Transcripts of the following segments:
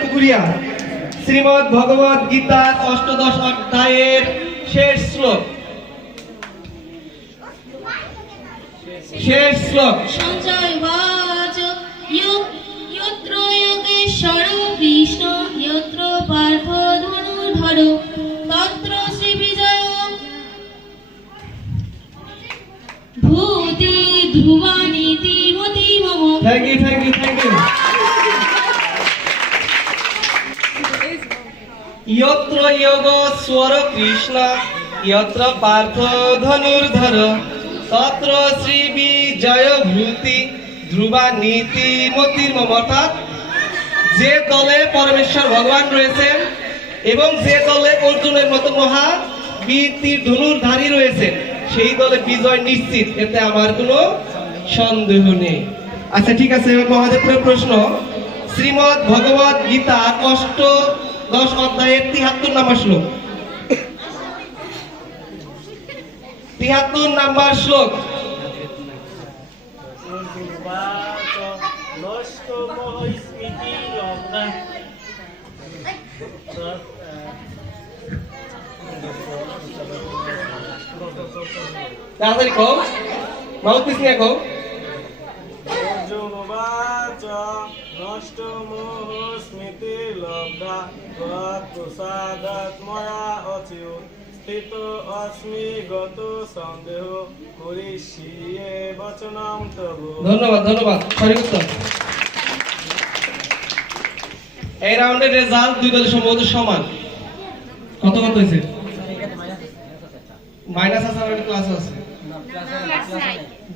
পুকুরিয়া শ্রীমদ্ ভগবদ গীতার অষ্টাদশ অধ্যায়ের শেষ শ্লোক। সঞ্জয় বাচ যত্র যোগেশ্বর কৃষ্ণ যত্র পার্থ ধনুর্ধর তত্র শ্রী বিজয় ভূতি ধ্রুবানীতি মতি মম। Thank you. यत्र योगेश्वर कृष्ण यत्र पार्थ धनुर्धर तत्र श्री विजय भूति ध्रुवा नीति মতির মম। অর্থাৎ যে দলে পরমেশ্বর ভগবান রয়েছেন এবং যে দলে অর্জুনের মতো মহা বীর তীর ধনুর্ধারী রয়েছেন সেই দলে বিজয় নিশ্চিত, এতে আমার কোনো সন্দেহ নেই। আচ্ছা ঠিক আছে, এবার মহাদেবের প্রশ্ন। শ্রীমদ্ ভগবদ গীতার অষ্টাদশ অধ্যায়ের ৭৩ নম্বর শ্লোক। ৭৩ নম্বর শ্লোক। তাড়াতাড়ি কও, মাউথপিস নিয়ে কও। নষ্ট মোহ স্মৃতি লব্ধা প্রসাদাত ময়া অচ্যুত স্থিত অস্মি গত সন্দেহ করিষ্যে বচনম তব। ধন্যবাদ। সঠিক উত্তর। এই রাউন্ডের রেজাল্ট দুই দলের সম্ভবত সমান। কত হয়েছে? মাইনাস আছে আর প্লাস আছে।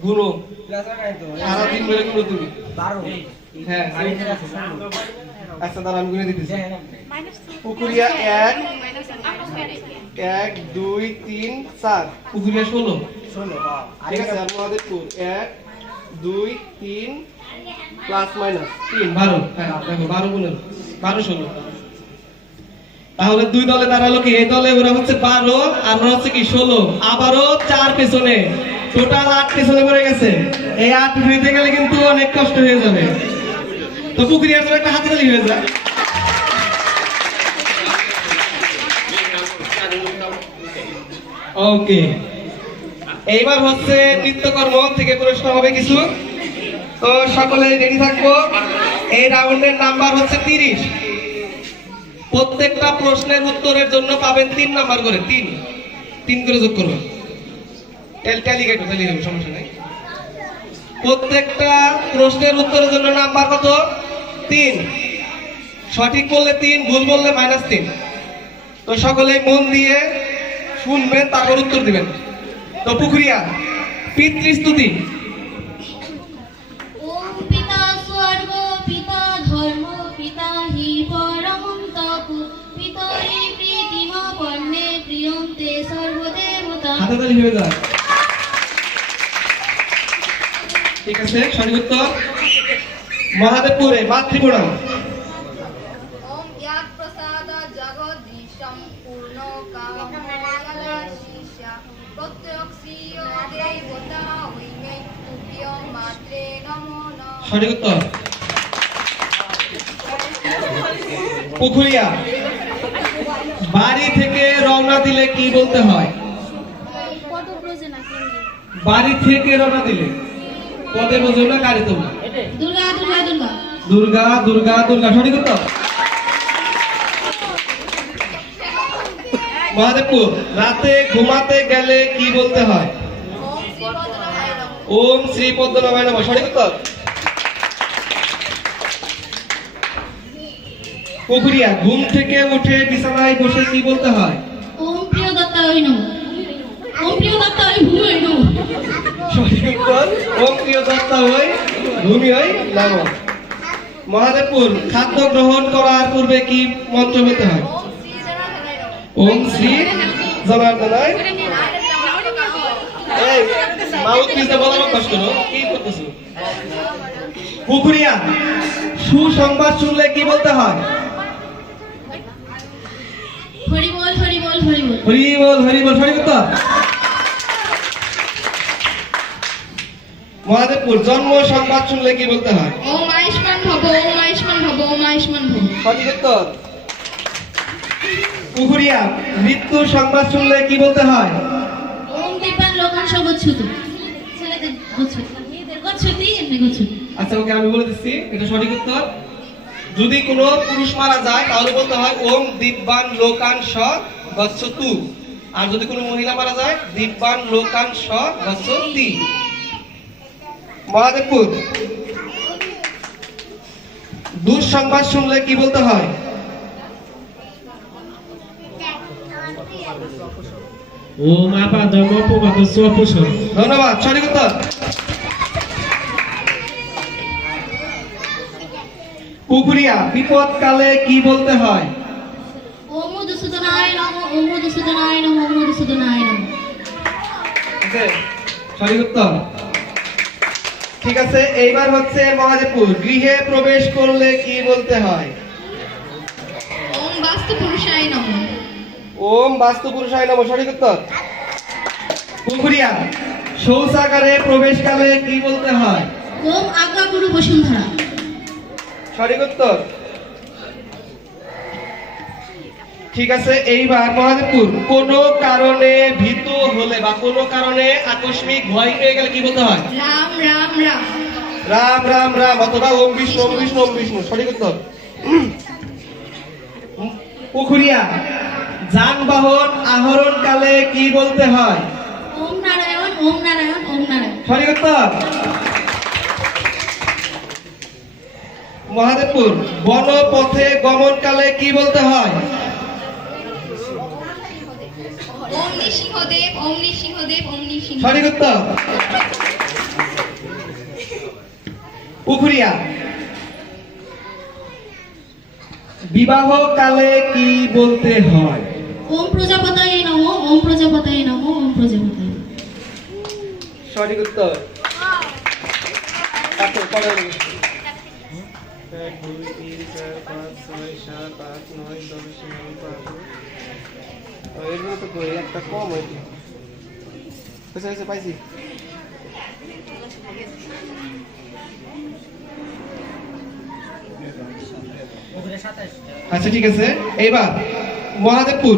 গুণ সারাদিন বলে গুণ তুমি 12। হ্যাঁ আচ্ছা দাঁড়া, আমি গুনে দিতেছি। পুকুরিয়া 1 2 3 4, পুকুরিয়া 16। ঠিক আছে, আর মহাদেবপুর 1 2 3 প্লাস মাইনাস 3 12। হ্যাঁ দেখো 12 গুণের 12 16। তাহলে দুই দলে দাঁড়ালো কি? এই দলে ওরা হচ্ছে 12 আর ওরা হচ্ছে কি 16। আবারও 4 পেছনে, টোটাল 8 পেছনে পড়ে গেছে। এই 8 হইতে গেলে কিন্তু অনেক কষ্ট হয়ে যাবে। তো পুকুরিয়ার জন্য একটা হাততালি হয়ে যায়। ওকে, এইবার হচ্ছে নৃত্যকর্ম থেকে পুরস্কার হবে কিছু। তো সকলে রেডি থাকবো। এই রাউন্ডের নাম্বার হচ্ছে 30। প্রত্যেকটা প্রশ্নের উত্তরের জন্য পাবেন 3 নাম্বার করে, 3 করে যোগ করবেন। সমস্যা নেই। প্রত্যেকটা প্রশ্নের উত্তরের জন্য নাম্বার কত? 3। সঠিক বললে 3, ভুল বললে -3। তো সকলে মন দিয়ে শুনবেন, তারপর উত্তর দিবেন। তো পুকুরিয়া পিতৃস্তুতি। ওম পিতা স্বর্গ পিতা ধর্ম পিতা হি পরমং তপ পিতরি প্রীতিম পন্নে প্রিয়ন্তে সর্বদেবতা। হাততালি হয়ে যায়। ঠিক আছে, সঠিক উত্তর। মহাদেবপুরে মাতৃপুরাণ। ওম ইয়াত প্রসাদ জগদীশম পূর্ণ কামমঙ্গলাশিষ্যা প্রত্যক্ষ শ্রীয় দেবতা হইমে তুভ্যং মাত্রে নমো নমঃ। সঠিক উত্তর। পুকুরিয়া বাড়ি থেকে রওনা দিলে কি বলতে হয়? বাড়ি থেকে রওনা দিলে পদে বোঝো না, গাড়ি তো দুর্গা দুর্গা দুর্গা দুর্গা দুর্গা দুর্গা। সঠিক উত্তর। মহাদেবপুর রাতে ঘুমাতে গেলে কি বলতে হয়? ওম শ্রী পদ্মনাভায় নমঃ। সঠিক উত্তর। পুকুরিয়া ঘুম থেকে উঠে বিছানায় বসে কি বলতে হয়? ওম প্রিয় দত্তায় নমঃ। ওম প্রিয় দত্তায় ভূমি নমঃ। সঠিক উত্তর। ওম প্রিয় দত্তা হই ভূমি হই নমঃ। মহাদেবপুর খাদ্য গ্রহণ করার পূর্বে কি মন্ত্র বলতে হয়? ওম শ্রী জনার্দনায়। এই মাউথ পিসে বলা অভ্যাস করো, কি করতেছো? পুকুরিয়া সুসংবাদ শুনলে কি বলতে হয়? হরি বল হরি বল হরি বল। হরি বল হরি বল। সঠিক উত্তর। মহাদেবপুর জন্ম সংবাদ শুনলে কি বলতে হয়? ওম আয়ুষ্মান ভব, ওম আয়ুষ্মান ভব, ওম আয়ুষ্মান ভব। সঠিক উত্তর। পুকুরিয়া মৃত্যু সংবাদ শুনলে কি বলতে হয়? ওম দিব্যান লোকাংশ গচ্ছুতু। ছেলেদের গচ্ছুতু, মেয়েদের গচ্ছুতি, এমনি গচ্ছুতু। আচ্ছা ওকে আমি বলে দিচ্ছি, এটা সঠিক উত্তর। যদি কোনো পুরুষ মারা যায় তাহলে বলতে হয় ওম দিব্যান লোকান স গচ্ছতু। আর যদি কোনো মহিলা মারা যায় দিব্যান লোকান স গচ্ছতি। মহাদেবপুর দুঃসংবাদ শুনলে কি বলতে হয়? ওম আপাদম অপবাদ স্বপুষণ। ধন্যবাদ, সঠিক উত্তর। পুকুরিয়া বিপদকালে কি বলতে হয়? ওম মধুসূদনায় নমঃ, ওম মধুসূদনায় নমঃ, ওম মধুসূদনায় নমঃ। ওকে, সঠিক উত্তর। ঠিক আছে, এইবার হচ্ছে মহাদেবপুর গৃহে প্রবেশ করলে কি বলতে হয়? ওম বাস্তু পুরুষায় নমঃ। ওম বাস্তু পুরুষায় নমঃ, সঠিক উত্তর। পুকুরিয়া শৌচাগারে প্রবেশকালে কি বলতে হয়? ওম আজ্ঞা গুরু বসুন্ধরা। সঠিক উত্তর। ঠিক আছে, এইবার মহাদেবপুর কোন কারণে ভীত হলে বা কোন কারণে আকস্মিক ভয় পেয়ে গেলে কি বলতে হয়? রাম রাম রাম। রাম রাম রাম অথবা ওম বিষ্ণু ওম বিষ্ণু ওম বিষ্ণু, সঠিক উত্তর। পুকুরিয়া যানবাহন আহরণকালে কি বলতে হয়? ওম নারায়ণ, ওম নারায়ণ, ওম নারায়ণ। সঠিক উত্তর। মহাদেবপুর বনপথে গমনকালে কি বলতে হয়? ওম নৃসিংহদেব, ওম নৃসিংহদেব, ওম নৃসিংহ। সঠিক উত্তর। পুকুরিয়া বিবাহ কালে কি বলতে হয়? ওম প্রজাপতায় নমঃ, ওম প্রজাপতায় নমঃ, ওম প্রজাপতায়। সঠিক উত্তর। তারপর পরের এক, দুই, তিন, চার, পাঁচ, ছয়, সাত, আট, নয়, 10, 11, 12। এগুলো তো কই একটা কম হইছে। আচ্ছা পাইছি। আচ্ছা ঠিক আছে, এইবার মহাদেবপুর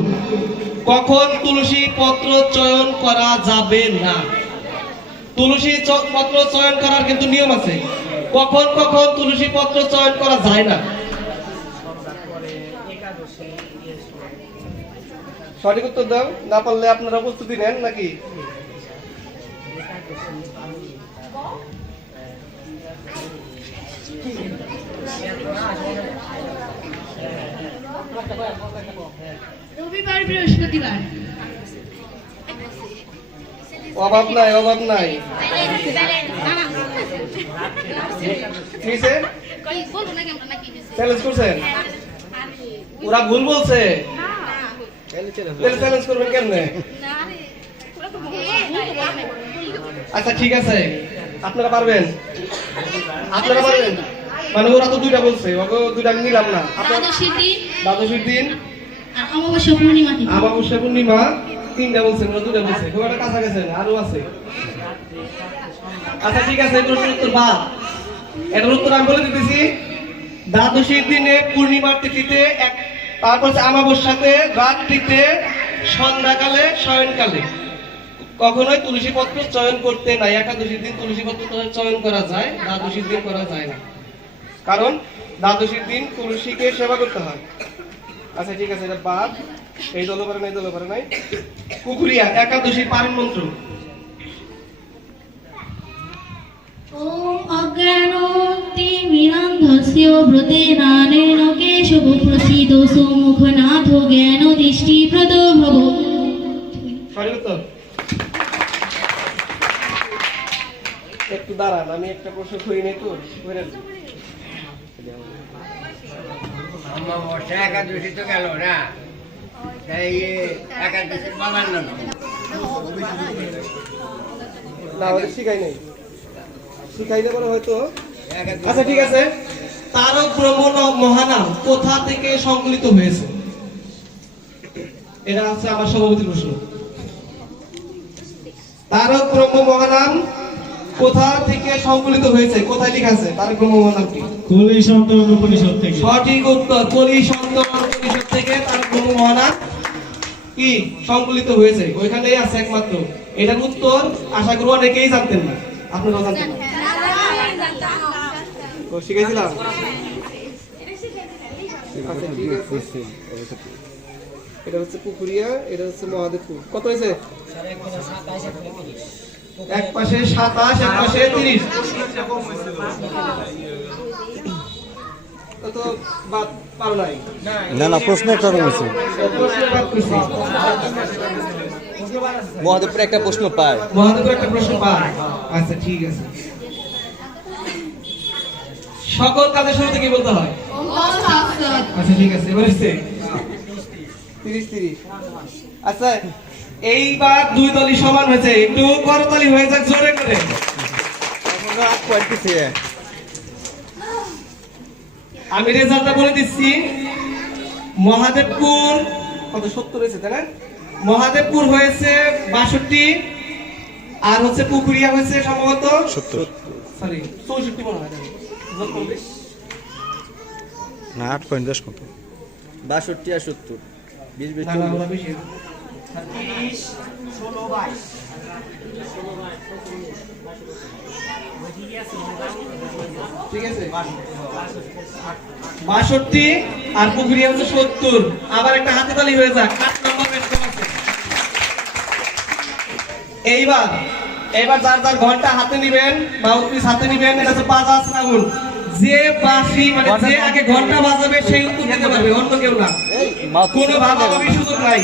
কখন তুলসী পত্র চয়ন করা যাবে না? তুলসী পত্র চয়ন করার কিন্তু নিয়ম আছে। কখন কখন তুলসী পত্র চয়ন করা যায় না? সঠিক উত্তর দাও, না পারলে আপনারা প্রস্তুতি নেন নাকি? রবিবার, বৃহস্পতিবার। অভাব নাই, অভাব নাই। কিসে চ্যালেঞ্জ করছেন? ওরা ভুল বলছে, চ্যালেঞ্জ করবেন কেমনে? আচ্ছা ঠিক আছে, আপনারা পারবেন, আপনারা পারবেন। মানে ওরা তো দুইটা বলছে, ওকে দুইটা আমি নিলাম না। আপনারা দ্বাদশীর দিন দ্বাদশীর দিন আর অমাবস্যা পূর্ণিমা তিথি। আমাবস্যা পূর্ণিমা, তিনটা বলছেন, ওরা দুইটা বলছে, খুব একটা কাছাকাছি না, আরো আছে। আচ্ছা ঠিক আছে, প্রশ্নের উত্তর বাদ। এটার উত্তর আমি বলে দিতেছি। দ্বাদশীর দিনে পূর্ণিমার তিথিতে তারপর আমাবস্যাতে রাত্রিতে সন্ধ্যাকালে শয়নকালে কখনোই তুলসী পত্র চয়ন করতে নাই। একাদশীর দিন তুলসী পত্র চয়ন করা যায়, দ্বাদশীর দিন করা যায় না, কারণ দ্বাদশীর দিন তুলসীকে সেবা করতে হয়। আচ্ছা ঠিক আছে, এটা বাদ। এই দল পারে নাই, দল পারে নাই। পুকুরিয়া একাদশী পারণ মন্ত্র। ওম অজ্ঞানতিমিরান্ধস্য ব্রতেনানেন কেশব প্রসিদো সুমুখনাথ জ্ঞান দৃষ্টিপ্রদ ভব। সঠিক উত্তর। একটু দাঁড়ান, আমি একটা প্রশ্ন করি নাই তো, অমাবস্যা একাদশী তো গেল না, তাই একাদশী বাবার নাম না ওদের শিখাই নাই, শিখাইলে পরে হয়তো। আচ্ছা ঠিক আছে, তারক ব্রহ্ম মহানাম কোথা থেকে সংকলিত হয়েছে? এটা হচ্ছে আমার সভাপতি প্রশ্ন। তারক ব্রহ্ম মহানাম কোথা থেকে সংকলিত হয়েছে? কোথায় লেখা আছে তার ব্রহ্মমহান নামটি? কলি সন্তন উপনিষদ থেকে। সঠিক উত্তর, কলি সন্তন পরিষদ থেকে তার ব্রহ্মমহান কি সংকলিত হয়েছে, ওইখানেই আছে একমাত্র। এটার উত্তর আশা করি অনেকেই জানতেন না, আপনারাও জানতেন না। তো শিখেছিলাম। এটা হচ্ছে পুকুরিয়া, এটা হচ্ছে মহাদেবপুর। কত হয়েছে? এক পাশে 27, এক পাশে 30। তো বাদ পারো নাই। না প্রশ্ন একটা রয়েছে। মহাদেবপুরে একটা প্রশ্ন পায়। মহাদেবপুরে একটা প্রশ্ন পায়। আচ্ছা ঠিক আছে। সকল কাজের শুরুতে কি বলতে হয়? আচ্ছা ঠিক আছে, এবার হচ্ছে 30। আচ্ছা এইবার দুই দলই সমান হয়েছে, একটু করতালি হয়ে যাক জোরে করে। আমি রেজাল্টটা বলে দিচ্ছি। মহাদেবপুর কত 70 হয়েছে তাই না? মহাদেবপুর হয়েছে 62, আর হচ্ছে পুকুরিয়া হয়েছে সম্ভবত 70 সরি 64 মনে হয়। না 8 পয়েন্ট 10 কত 62 আর 70 20 না না ওরা বেশি। 30, 16, 22। ঠিক আছে 62 আর পুকুরিয়া হচ্ছে 70। আবার একটা হাতে তালি হয়ে যাক, 8 নম্বর বেশ কম আছে। এইবার যার যার ঘন্টা হাতে নিবেন, মাউথপিস হাতে নিবেন, এটা হচ্ছে বাজাজ রাউন্ড। যে বাঁশি মানে যে আগে ঘন্টা বাজাবে সেই উত্তর দিতে পারবে, অন্য কেউ না। কোনো ভাবাভাবি সুযোগ নাই।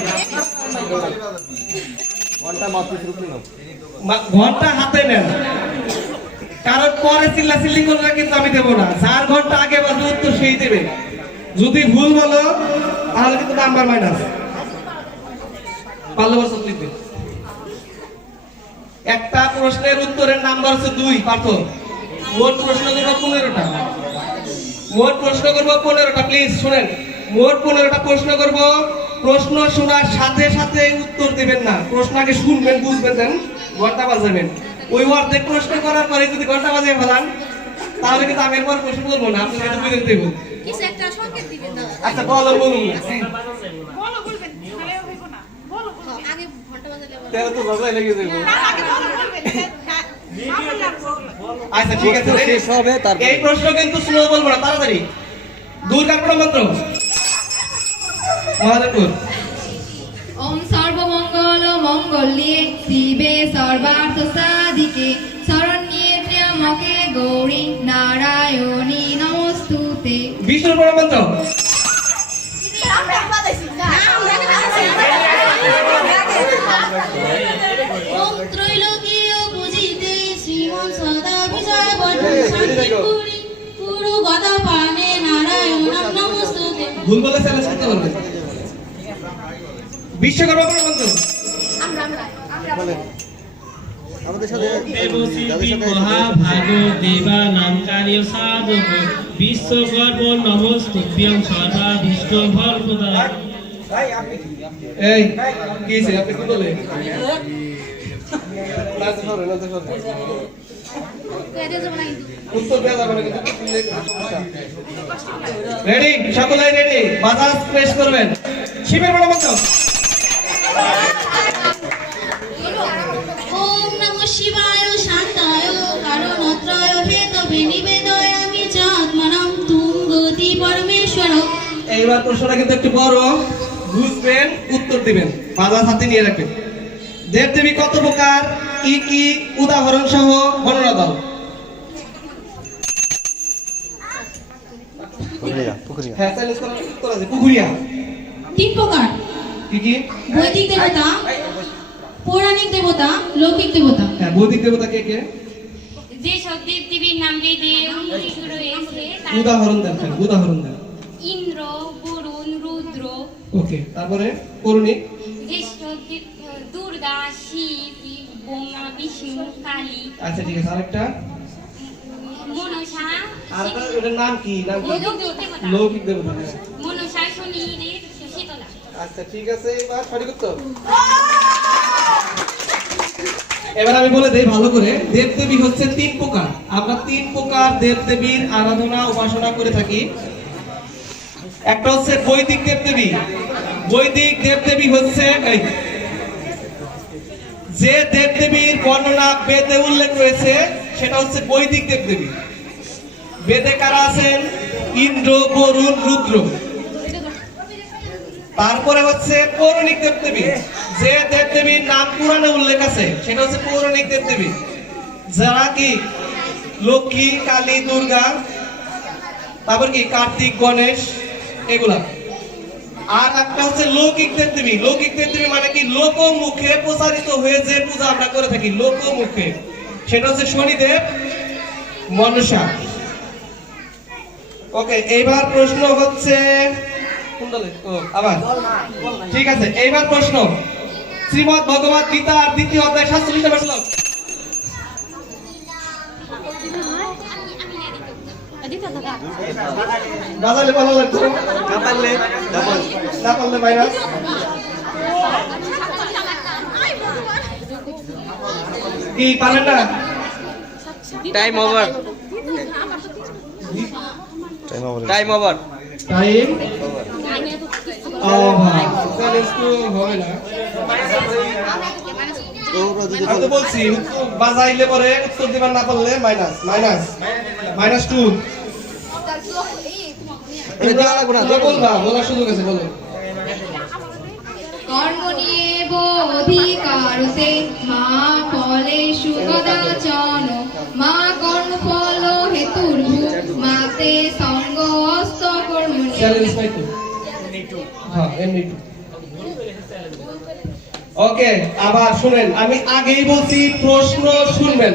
ঘন্টা হাতে নেন, কারণ পরে চিল্লাচিল্লি করলে কিন্তু আমি দেবো না। যার ঘন্টা আগে বাজবে উত্তর সেই দেবে। যদি ভুল বলো তাহলে কিন্তু নাম্বার মাইনাস। পারলে বছর লিখবে। একটা প্রশ্নের উত্তরের নাম্বার হচ্ছে 2 পার্থ। মোট প্রশ্ন করবো 15টা। মোট প্রশ্ন করবো 15টা, প্লিজ শুনেন। মোট 15টা প্রশ্ন করবো। প্রশ্ন শোনার সাথে সাথে উত্তর দিবেন না, প্রশ্ন আগে শুনবেন, বুঝবেন, দেন ঘন্টা বাজাবেন। ওই অর্ধেক প্রশ্ন করার পরে যদি ঘন্টা বাজিয়ে ফেলান তাহলে কিন্তু আমি এরপর প্রশ্ন করবো না, আপনি এটা বুঝে দেব। কিছু একটা সংকেত দিবেন না। আচ্ছা বলো, বলুন না। বলো বলবেন তাহলে হইব না বলো আগে ঘন্টা বাজালে বলো। তেরো তো ঝগড়াই লেগে যাবে। আগে বলো বলবেন আচ্ছা ঠিক আছে, শেষ হবে তারপর। এই প্রশ্ন কিন্তু স্লো বলবো না, তাড়াতাড়ি। দুর্গার প্রমাত্র মহাদেবপুর। ওম সর্বমঙ্গল মঙ্গলে শিবে সর্বার্থ সাধিকে শরণ্যে ত্র্যম্বকে গৌরী নারায়ণী নমস্তুতে। বিষ্ণুর প্রমাত্র। ওম ত্রৈলোক্য পূজিতে শ্রীমন সদা বিজয় বর্ধন শান্তিপুরি পুরু গদা পানে নারায়ণং নমস্তুতে। ভুল বলে চ্যালেঞ্জ করতে পারবে। বিশ্বকর্মা প্রমাত্র। আমাদের সাথে দেবশিল্পী মহাভাগ দেবা নামকারী সাধক বিশ্বকর্ম নমস্তুভ্যং সর্বাভীষ্ট ফলপ্রদা। এই কি হইছে, আপনি কি বলে? নাতে সরে, নাতে সরে। উত্তর দেওয়া যাবে না কিন্তু সমস্যা। রেডি, সকলে রেডি, বাজাজ প্রেস করবেন। শিবের প্রমাত্র। ওম নমঃ শিবায় শান্তায় কারণত্রয় হেতবে নিবেদয়ামি চ আত্মনাং তুঙ্গতি পরমেশ্বর। এইবার প্রশ্নটা কিন্তু একটু বড়, বুঝবেন, উত্তর দিবেন, বাজাজ হাতে নিয়ে রাখবেন। দেবদেবী কত প্রকার, কি কি উদাহরণ সহ বর্ণনা দাও। পুকুরিয়া হ্যাঁ, চ্যালেঞ্জ করার উত্তর আছে। পুকুরিয়া 3 প্রকার: কি কি? বৈদিক দেবতা, পৌরাণিক দেবতা, লৌকিক দেবতা। হ্যাঁ, বৈদিক দেবতা কে কে? যে সব দেবদেবীর নাম বেদে উল্লেখ রয়েছে তার উদাহরণ দেন, উদাহরণ দেন। ইন্দ্র, বরুণ, রুদ্র। ওকে, তারপরে পৌরাণিক। জ্যেষ্ঠ দুর্গা, শিব, ব্রহ্মা, বিষ্ণু, কালী। আচ্ছা ঠিক আছে, আরেকটা। মনসা, আর ওটার নাম কি? নাম কি? লৌকিক দেবতা। লৌকিক দেবতা। মনসা, শনি, শীতলা। আচ্ছা ঠিক আছে, এবার সঠিক উত্তর। এবার আমি বলে দেই ভালো করে, দেবদেবী হচ্ছে 3 প্রকার। আমরা 3 প্রকার দেবদেবীর আরাধনা উপাসনা করে থাকি। একটা হচ্ছে বৈদিক দেবদেবী। বৈদিক দেবদেবী হচ্ছে এই যে দেবদেবীর বর্ণনা বেদে উল্লেখ রয়েছে সেটা হচ্ছে বৈদিক দেবদেবী। বেদে কারা আছেন? ইন্দ্র, বরুণ, রুদ্র। তারপরে হচ্ছে পৌরাণিক দেবদেবী। যে দেবদেবীর নাম পুরাণে উল্লেখ আছে সেটা হচ্ছে পৌরাণিক দেবদেবী, যারা কি লক্ষ্মী, কালী, দুর্গা, তারপর কি কার্তিক, গণেশ, এগুলা। আর একটা হচ্ছে লৌকিক দেবদেবী। লৌকিক দেবদেবী মানে কি লোকমুখে প্রচারিত হয়ে যে পূজা আমরা করে থাকি লোকমুখে, সেটা হচ্ছে শনিদেব, মনসা। ওকে, এইবার প্রশ্ন হচ্ছে আবার ঠিক আছে। এইবার প্রশ্ন, শ্রীমদ্ ভগবত গীতার 2য় অধ্যায় 47 নম্বর শ্লোক। বাজালে ভালো লাগতো, না পারলে ডাবল। না পারলে মাইনাস। কি পারেন না? Time over. Time over. Time challenge তো হবে না। আমি তো বলছি বাজাইলে পরে উত্তর দিবার না পারলে মাইনাস মাইনাস মাইনাস 2। বলবা, বলার সুযোগ আছে, বলো। কর্ম নিয়ে অধিকারতে মা ফলে সুকদাচন মা কর্ম ফল হেতুর্ভু মাতে সঙ্গ অস্ত কর্মণি। চ্যালেঞ্জ নাই তো? হ্যাঁ, এমনি টু। ওকে, আবার শুনেন, আমি আগেই বলছি প্রশ্ন শুনবেন,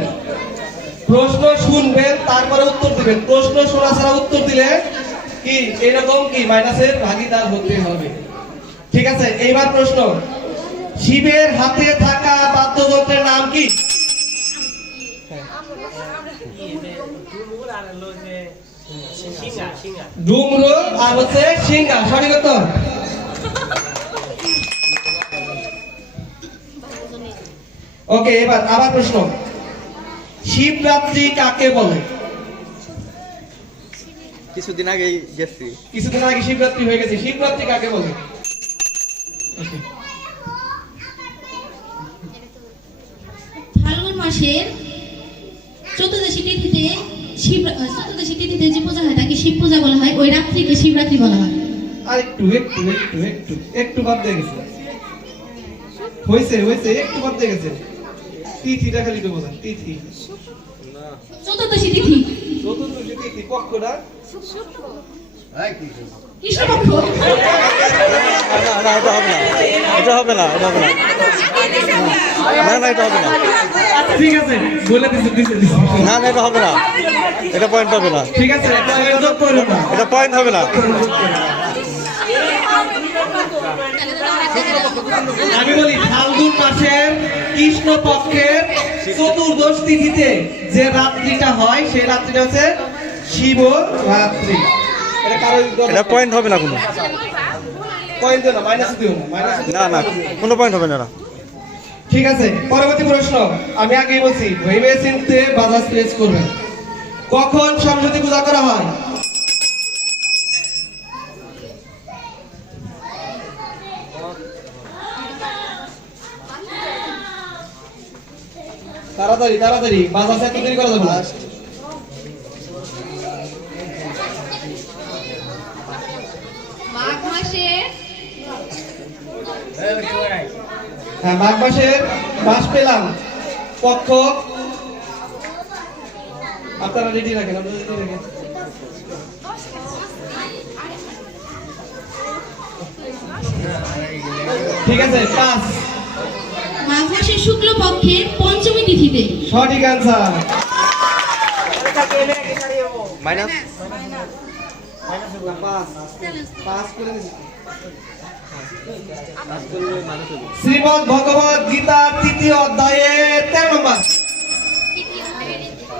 প্রশ্ন শুনবেন তারপরে উত্তর দিবেন। প্রশ্ন শোনা ছাড়া উত্তর দিলে কি এরকম কি মাইনাসের ভাগীদার হতে হবে। ঠিক আছে, এইবার প্রশ্ন, শিবের হাতে থাকা বাদ্যযন্ত্রের নাম কি? ডুমরু আর হচ্ছে সিংহা। সঠিক উত্তর। ওকে, এবার আবার প্রশ্ন, শিবরাত্রি কাকে বলে? কিছুদিন আগেই গেছি। কিছুদিন আগে শিবরাত্রি হয়ে গেছে, শিবরাত্রি কাকে বলে? ফাল্গুন মাসের চতুর্দশী তিথিতে যে পূজা হয় তাকে শিব পূজা বলা হয়। ওই রাত্রিকে শিবরাত্রি বলা হয়। আর একটু একটু একটু একটু একটু বাদ দিয়ে গেছে, হয়েছে হয়েছে, একটু বাদ দিয়ে গেছে। তিথিটা খালি তো বলেন, তিথি। চতুর্দশী তিথি, চতুর্দশী তিথি, পক্ষটা কৃষ্ণপক্ষ। এটা হবে না, এটা হবে না, না না, এটা হবে না। ঠিক আছে, বলে দিছে। না না, এটা হবে না, এটা পয়েন্ট হবে না। ঠিক আছে, যোগ করো না, এটা পয়েন্ট হবে না। আমি বলি ফাল্গুন মাসের কৃষ্ণ পক্ষের চতুর্দশ তিথিতে যে রাত্রিটা হয় সেই রাত্রিটা হচ্ছে শিবরাত্রি। এটা কারো এটা পয়েন্ট হবে না, কোনো পয়েন্ট দিও না, মাইনাস দিও না, মাইনাস না না, কোনো পয়েন্ট হবে না এটা। ঠিক আছে, পরবর্তী প্রশ্ন, আমি আগেই বলছি ভেবে চিন্তে বাজাজ প্রেস করবেন। কখন সরস্বতী পূজা করা হয়? তাড়াতাড়ি তাড়াতাড়ি, বাজাজ এত দেরি করা যাবে না। মাঘ মাসে হ্যাঁ, মাঘ মাসের মাস পেলাম, পক্ষ আপনারা রেডি রাখেন, আপনারা রেডি রাখেন। ঠিক আছে, 5। মাঘ মাসের শুক্ল পক্ষের পঞ্চমী তিথিতে। সঠিক অ্যান্সার। মাইনাস শ্রীমদ্ ভগবত গীতার 3য় অধ্যায়ের 13 নম্বর।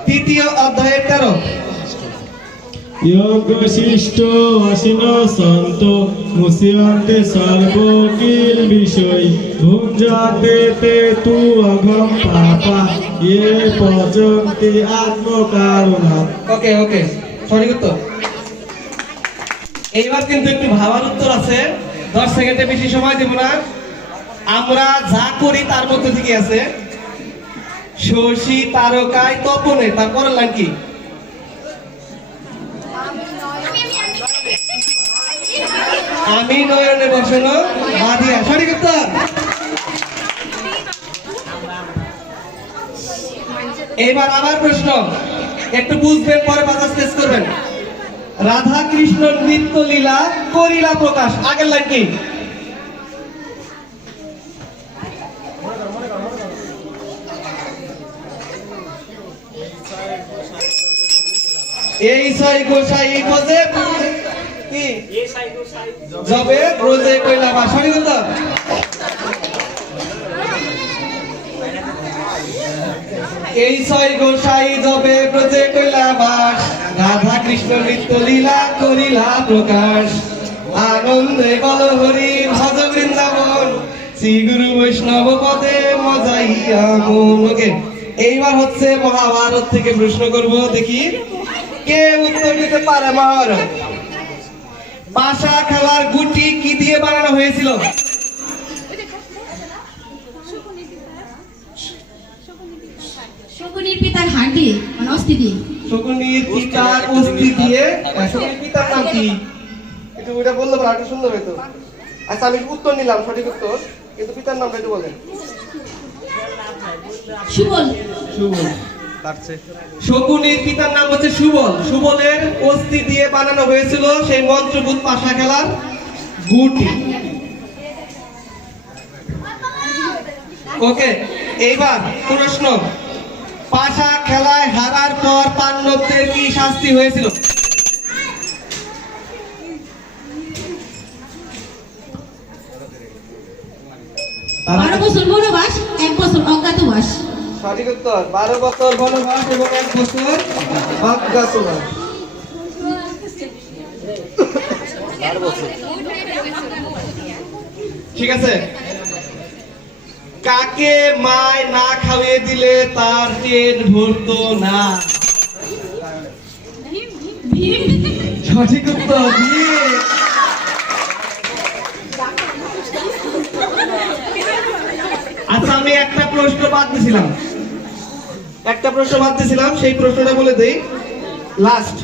3য় অধ্যায়ের 13। যোগ শিষ্ট অসীন সন্ত মুসিয়ন্তে সর্বকিল বিষয় ভুঞ্জতে তে তু অঘম পাপা ইয়ে পচন্তি আত্মকারণা। ওকে ওকে, সঠিক উত্তর। এইবার কিন্তু একটু ভাবার উত্তর আছে, 10 সেকেন্ডে বেশি সময় দেব না। আমরা যা করি তার মধ্যে থেকে আছে শশী তারকায় তপনে, তারপরের লাইন কি? আমি নয়নে বসানো বাঁধিয়া, সঠিক উত্তর। এইবার আবার প্রশ্ন, একটু বুঝবেন পরে বাতাস শেষ করবেন। রাধা কৃষ্ণ নৃত্য লীলা করিলা প্রকাশ, আগের লাইন কি? এই ছয় গোসাই বোঝে কি যবে রোজে কইলা বা, সঠিক উত্তর। এই ছয় গোসাই যবে ব্রজে কইলা বাস, রাধা কৃষ্ণ নৃত্য লীলা করিলা প্রকাশ, আনন্দে বল হরি ভজ বৃন্দাবন, শ্রী গুরু বৈষ্ণব পদে মজাইয়া মন। ওকে, এইবার হচ্ছে মহাভারত থেকে প্রশ্ন করব, দেখি কে উত্তর দিতে পারে। মহাভারত, পাশা খেলার গুটি কি দিয়ে বানানো হয়েছিল? শকুনির পিতার হাড় দিয়ে, মানে অস্থি দিয়ে। শকুনির পিতার অস্থি দিয়ে। শকুনির পিতার নাম কি? একটু ওইটা বললে ভালো, একটু সুন্দর হইতো। আচ্ছা, আমি উত্তর নিলাম, সঠিক উত্তর, কিন্তু পিতার নামটা একটু বলেন। সুবল। সুবল। শকুনির পিতার নাম হচ্ছে সুবল। সুবলের অস্থি দিয়ে বানানো হয়েছিল সেই মন্ত্রভূত পাশা খেলার গুটি। ওকে, এইবার প্রশ্ন, পাশা খেলায় হারার পর পাণ্ডবদের কি শাস্তি হয়েছিল? বারো বছর বনবাস, 1 বছর অজ্ঞাতবাস। সঠিক উত্তর, 12 বছর বনবাস এবং 1 বছর অজ্ঞাতবাস। ঠিক আছে। কাকে মায় না খাইয়ে দিলে তার পেট ভরতো না? ভীম। সঠিক উত্তর, ভীম। আচ্ছা, আমি একটা প্রশ্ন বাদ দিয়েছিলাম, সেই প্রশ্নটা বলে দেই। লাস্ট,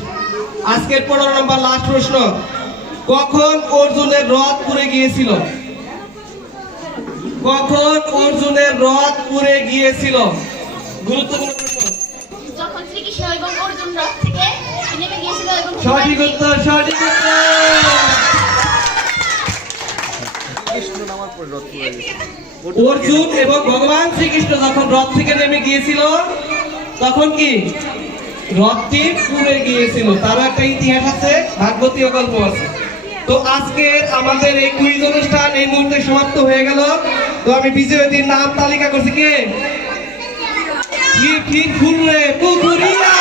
আজকের 15 নম্বর লাস্ট প্রশ্ন, কখন অর্জুনের রথ পুড়ে গিয়েছিল? কখন অর্জুনের রথ পুড়ে গিয়েছিল? গুরুত্বপূর্ণ প্রশ্ন। যখন শ্রীকৃষ্ণ এবং অর্জুন রথ থেকে নেমে গিয়েছিল এবং সঠিক উত্তর, সঠিক উত্তর। অর্জুন এবং ভগবান শ্রীকৃষ্ণ যখন রথ থেকে নেমে গিয়েছিল তখন কি রথটি পুড়ে গিয়েছিল। তারও একটা ইতিহাস আছে, ভাগবতীয় গল্প আছে। তো আজকে আমাদের এই কুইজ অনুষ্ঠান এই মুহূর্তে সমাপ্ত হয়ে গেল। তো আমি বিজয়ীদের নাম তালিকা করছি, কে? ফুলরে পুকুরিয়া।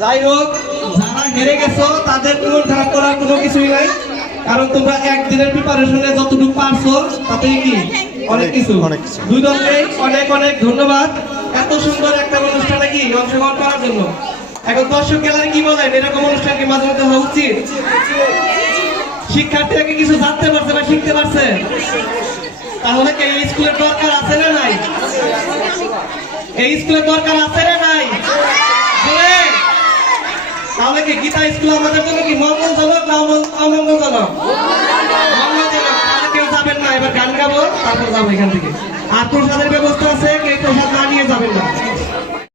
যাই হোক, যারা হেরে গেছো তাদের মন খারাপ করার কোনো কিছুই নাই, কারণ তোমরা একদিনের প্রিপারেশনে যতটুকু পারছো তাতেই কি অনেক কিছু। দুই দলকে অনেক অনেক ধন্যবাদ এত সুন্দর একটা অনুষ্ঠানে কি অংশগ্রহণ করার জন্য। এখন দর্শক গ্যালারি কি বলেন, এরকম অনুষ্ঠান কি মাঝে মধ্যে হওয়া উচিত? শিক্ষার্থীরা কি কিছু জানতে পারছে বা শিখতে পারছে? তাহলে কি এই স্কুলের দরকার আছে না নাই? এই স্কুলের দরকার আছে না নাই? তাহলে কি গীতা স্কুল আমাদের জন্য কি মঙ্গলজনক না অমঙ্গলজনক? মঙ্গলজনক। তাহলে কেউ যাবেন না, এবার গান গাবো, তারপর যাবো এখান থেকে। আর প্রসাদের ব্যবস্থা আছে, কেউ প্রসাদ না নিয়ে যাবেন না।